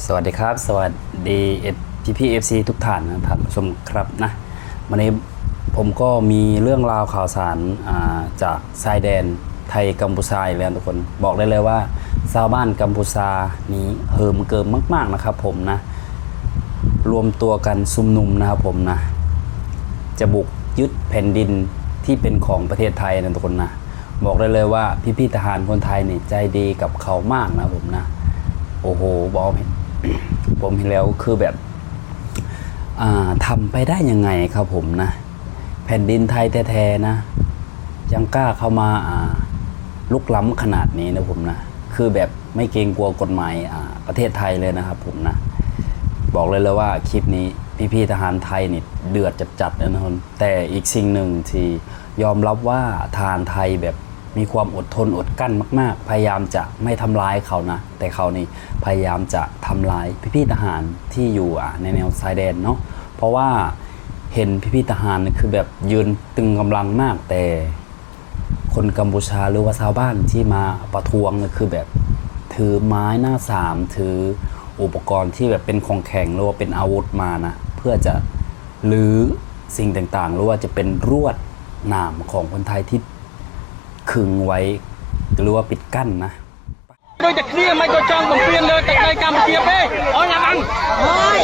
สวัสดีครับ สวัสดีพี่พี่เอฟซีทุกท่านนะท่านผู้ชมครับนะวันนี้ผมก็มีเรื่องราวข่าวสาราจากชายแดนไทยกัมพูชาอีกแล้วทุกคนบอกได้เลยว่าชาวบ้านกัมพูชานี้เฮิมเกิมมาก ๆนะครับ ผมนะ รวมตัวกันซุมนุมนะครับผมนะ จะบุกยึดแผ่นดินที่เป็นของประเทศไทยนะทุกคนนะบอกได้เลยว่าพี่ๆทหารคนไทยเนี่ยใจดีกับเขามากนะผมนะ โอ้โหบอกเห็น ผมเห็นแล้วคือแบบอ่าทำไปได้ยังไงครับผมนะ แผ่นดินไทยแท้ๆนะ ยังกล้าเข้ามาลุกล้ำขนาดนี้นะผมนะ คือแบบไม่เกรงกลัวกฎหมายประเทศไทยเลยนะครับผมนะ บอกเลยเลยว่าคลิปนี้พี่ๆทหารไทยนี่เดือดจัดๆนะทุกคนแต่อีกสิ่งหนึ่งที่ยอมรับว่าทหารไทยแบบ มีความอดทนอดกั้นมาก ๆ พยายามจะไม่ทำร้ายเขานะ แต่เขานี่พยายามจะทำร้ายพี่ๆทหารที่อยู่ในแนวชายแดนเนาะเพราะว่าเห็นพี่ๆทหารนี่คือแบบยืนตึงกำลังมากแต่ คนกัมพูชาหรือว่าชาวบ้านที่มาประท้วงเนี่ยคือแบบถือไม้หน้าสามถืออุปกรณ์ที่แบบเป็นของแข็งหรือว่าเป็นอาวุธมานะเพื่อจะลื้อสิ่งต่างๆ หรือว่าจะเป็นรวดหนามของคนไทยที่ ขึงไว้ หรือว่าปิดกั้นนะโดยจะเคลียร์ไม่ก็จ้องผมเปลี่ยนเลยแต่ในการเปลียร์เป้เอาละมังเฮ้ย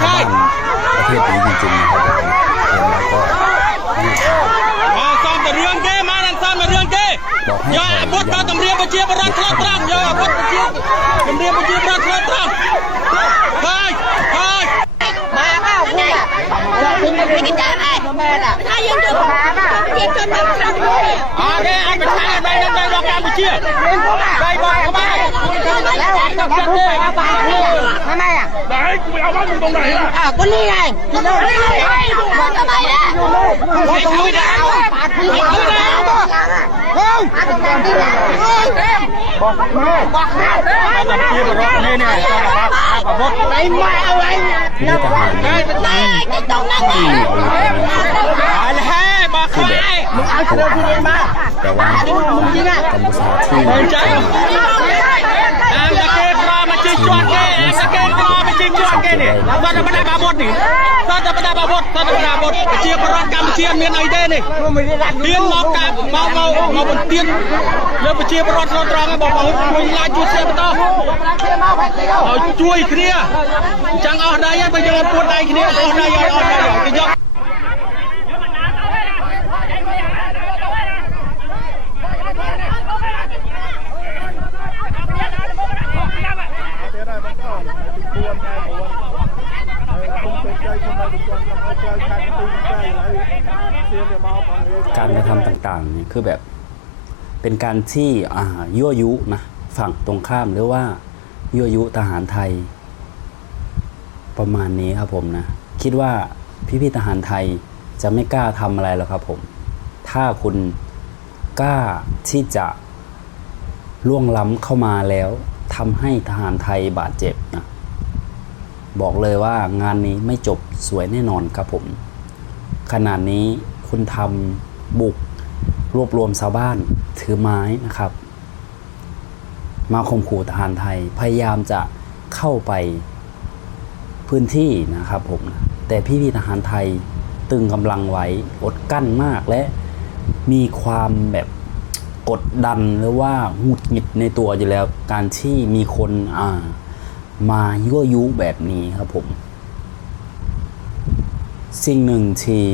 ชาวบ้านประเทศนี้จริงๆนะครับแล้วก็มาซ้อมแต่เรื่องเก้มานั่นซ้อมแต่เรื่องเก้อย่าบุตรตาตำเรียบเชียบรัฐคลาดตรังอย่าบุตรเชียตำเรียบเชียบรัฐคลาดตรังไปไปมาค่ะคุณอ่ะเราคุณไม่กินได้ไหมถ้ายังจะมาบ้าเจ็บจนน้ำครั่งเลยโอเคอันเป็นทางไปนั่นไปบอกกัมพูชีไปบอกเขาไปแล้วต้องเชื่อไป ไหนกูไปเอาบ้านมึงตรงไหนล่ะอ่าก็นี่ไงมาทำไมอะมาตรงไนี้นะปาดพี่นมาตรงนี้นะเฮ้ยมาตรงนี้นะบอกแม่บอกแม่มาตรงนี้บอกแม่เนี่ยครับบอกไปมาเอาไว้นับว่าไปตายจไต้องนั่งไงอะไรมาใครมึงเอาเชือกที่นี่มาแต่ว่ากัมพูชาที่ไม่ใช่ Ang dakit, mama, chichuan ka! ជិះជាន់គេអាមតាគេក្រមកជិះជាន់គេនេះតើតែបដាបាវុធនេះតើតែបដាបាវុធតើតែបដាបាវុធប្រជាបរតកម្ពុជាមានអីទេនេះទៀនមកកាប់មកមកមកបន្ទានលើប្រជាបរតស្រស់ត្រង់បងបងជួយឡាជួយសេបន្តឲ្យជួយគ្នាអញ្ចឹងអស់ដៃហើយបើយើងពួតដៃគ្នាអស់ដៃហើយអស់ដៃហើយគេយក คือแบบ เป็นการที่ยั่วยุนะฝั่งตรงข้ามหรือว่ายั่วยุทหารไทย ประมาณนี้ครับผมนะ คิดว่าพี่ๆทหารไทยจะไม่กล้าทำอะไรหรอกครับผม ถ้าคุณกล้าที่จะล่วงล้ำเข้ามาแล้วทำให้ทหารไทยบาดเจ็บนะบอกเลยว่างานนี้ไม่จบสวยแน่นอนครับผม ขนาดนี้คุณทำบุก รวบรวมชาวบ้านถือไม้นะครับ มาข่มขู่ทหารไทย พยายามจะเข้าไปพื้นที่นะครับผม แต่พี่พี่ทหารไทยตึงกำลังไว้อดกั้นมากและมีความแบบกดดันหรือว่าหงุดหงิดในตัวอยู่แล้วการที่มีคนอ่ามายั่วยุแบบนี้ครับผม สิ่งหนึ่งที่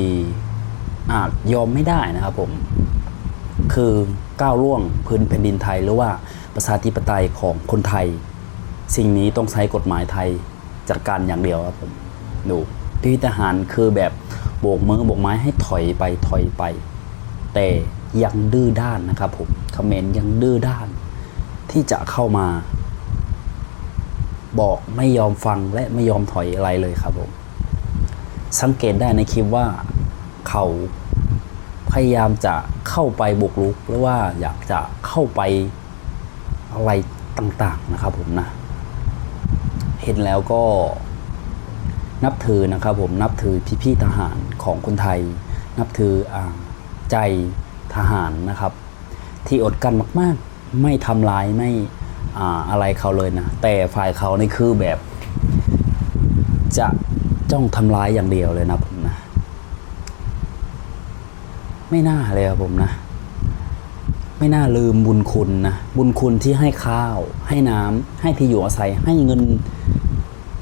อาจยอมไม่ได้นะครับผม คือก้าวล่วงพื้นแผ่นดินไทย หรือว่าประชาธิปไตยของคนไทย สิ่งนี้ต้องใช้กฎหมายไทยจัดการอย่างเดียวครับผมดูพี่ทหารคือแบบโบกมือโบกไม้ให้ถอยไปถอยไป แต่ยังดื้อด้านนะครับผมคอมเขมรยังดื้อด้าน ที่จะเข้ามา บอกไม่ยอมฟังและไม่ยอมถอยอะไรเลยครับผมสังเกตได้ในคลิปว่าเขา พยายามจะเข้าไปบุกรุกหรือว่าอยากจะเข้าไปอะไรต่างๆนะครับผมนะ เห็นแล้วก็นับถือนะครับผมนับถือพี่ๆทหารของคนไทย นับถืออาใจทหารนะครับ ที่อดกันมากๆ ไม่ทำร้ายไม่อาอะไรเขาเลยนะ แต่ฝ่ายเขานี่คือแบบ จะจ้องทำร้ายอย่างเดียวเลยนะผม ไม่น่าเลยครับผมนะ ไม่น่าลืมบุญคุณนะ บุญคุณที่ให้ข้าว ให้น้ำให้ที่อยู่อาศัย ให้เงิน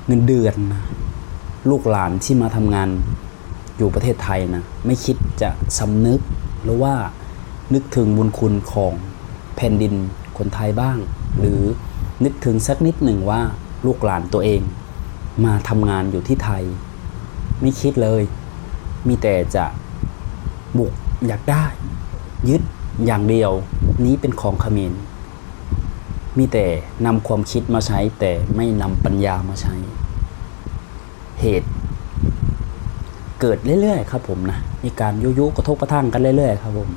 เงินเดือนนะลูกหลานที่มาทำงานอยู่ประเทศไทยนะ ไม่คิดจะสำนึกหรือว่านึกถึงบุญคุณของแผ่นดินคนไทยบ้าง หรือนึกถึงสักนิดหนึ่งว่าลูกหลานตัวเอง มาทำงานอยู่ที่ไทย ไม่คิดเลย มีแต่จะบุก อยากได้ ยึดอย่างเดียวนี้เป็นของขมรมีแต่นำความคิดมาใช้แต่ไม่นำปัญญามาใช้ เหตุ เกิดเรื่อยๆครับผมนะมีการยุยุกระทบกระทั่งกันเรื่อยๆครับผม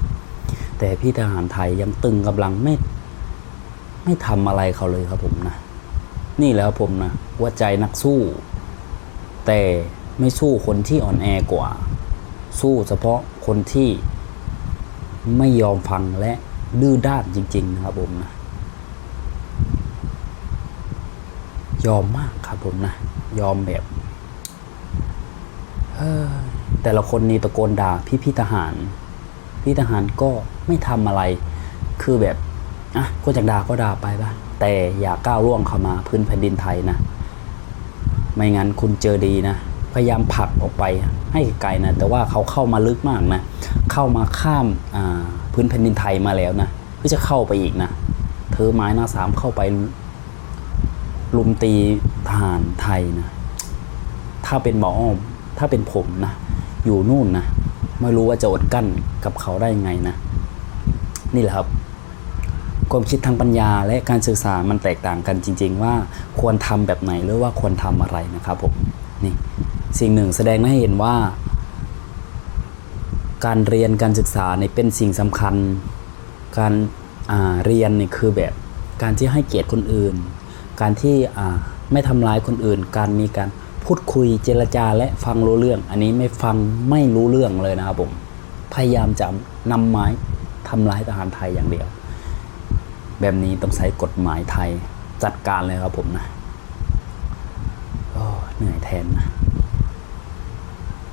แต่พี่ทหารไทยยังตึงกำลังไม่ ไม่ทำอะไรเขาเลยครับผมนะ นี่แหละครับผมนะว่าใจนักสู้ แต่ไม่สู้คนที่อ่อนแอกว่า สู้เฉพาะคนที่ ไม่ยอมฟังและดื้อด้านจริง ๆ นะครับผมนะ ยอมมากครับผมนะ ยอมแบบแต่ละคนนี่ตะโกนด่าพี่พี่ทหาร พี่ทหารก็ไม่ทำอะไร คือแบบอะก็จากด่าก็ด่าไปบ้างแต่อย่าก้าวล่วงเข้ามาพื้นแผ่นดินไทยนะ ไม่งั้นคุณเจอดีนะ พยายามผลักออกไปให้ไกลนะแต่ว่าเขาเข้ามาลึกมากนะ เข้ามาข้ามพื้นแผ่นดินไทยมาแล้วนะเพื่อจะเข้าไปอีกนะเธอไม้หน้าสามเข้าไปลุมตีทหารไทยนะถ้าเป็นหมออ้อมถ้าเป็นผมนะ อยู่นู่นนะไม่รู้ว่าจะอดกั้นกับเขาได้ยังไงนะ นี่แหละครับความคิดทางปัญญาและการศึกษามันแตกต่างกันจริง ๆ ว่าควรทำแบบไหนหรือว่าควรทำอะไรนะครับผมนี่ สิ่งหนึ่งแสดงให้เห็นว่า การเรียนการศึกษาเนี่ยเป็นสิ่งสำคัญ การาเรียนนี่คือแบบการที่ให้เกียรติคนอื่น การที่ไม่ทำร้ายคนอื่น การมีการพูดคุยเจรจาและฟังรู้เรื่อง อันนี้ไม่ฟังไม่รู้เรื่องเลยนะครับผมพยายามจะนำไม้ทำร้ายทหารไทยอย่างเดียว แบบนี้ต้องใช้กฎหมายไทยจัดการเลยครับผมนะเหนื่อยแทนนะ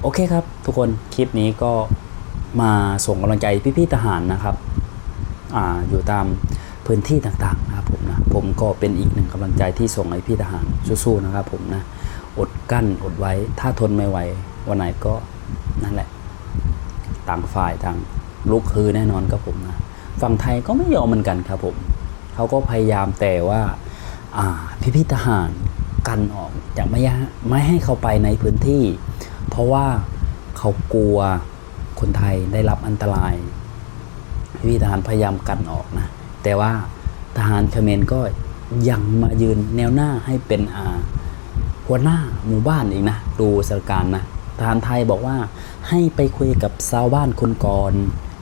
โอเคครับ ทุกคนคลิปนี้ก็มาส่งกำลังใจพี่ๆทหารนะครับออยู่ตามพื้นที่ต่างๆนะครับผมนะผมก็เป็นอีกหนึ่งกำลังใจที่ส่งให้พี่ทหารสู้ๆนะครับผมนะอดกั้นอดไว้ถ้าทนไม่ไหววันไหนก็นั่นแหละ ต่างฝ่ายต่างลุกคือแน่นอนครับผมนะฝั่งไทยก็ไม่ยอมเหมือนกันครับผมเขาก็พยายามแต่ว่า อ่าพี่ทหาร กันออกอยากไม่ไม่ให้เขาไปในพื้นที่ เพราะว่าเขากลัวคนไทยได้รับอันตรายพี่ทหารพยายามกันออกนะแต่ว่าทหารเขมรก็ยังมายืนแนวหน้าให้เป็นอาหัวหน้าหมู่บ้านอีกนะดูสถานการณ์นะทหารไทยบอกว่าให้ไปคุยกับชาวบ้านคนก่อน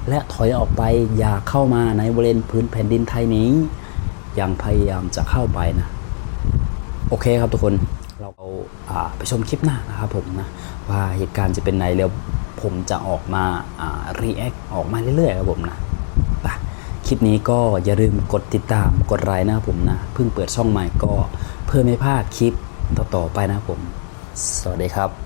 และถอยออกไปอย่าเข้ามาในบริเวณพื้นแผ่นดินไทยนี้ยังพยายามจะเข้าไปนะ โอเคครับทุกคนเราอ่าไปชมคลิปหน้านะครับผมนะว่าเหตุการณ์จะเป็นไงแล้วผมจะออกมาอ่ารีแอคออกมาเรื่อยๆครับผมนะคลิปนี้ก็อย่าลืมกดติดตามกดไลค์นะครับผมนะเพิ่งเปิดช่องใหม่ก็เพื่อไม่พลาดคลิปต่อๆไปนะครับผม สวัสดีครับ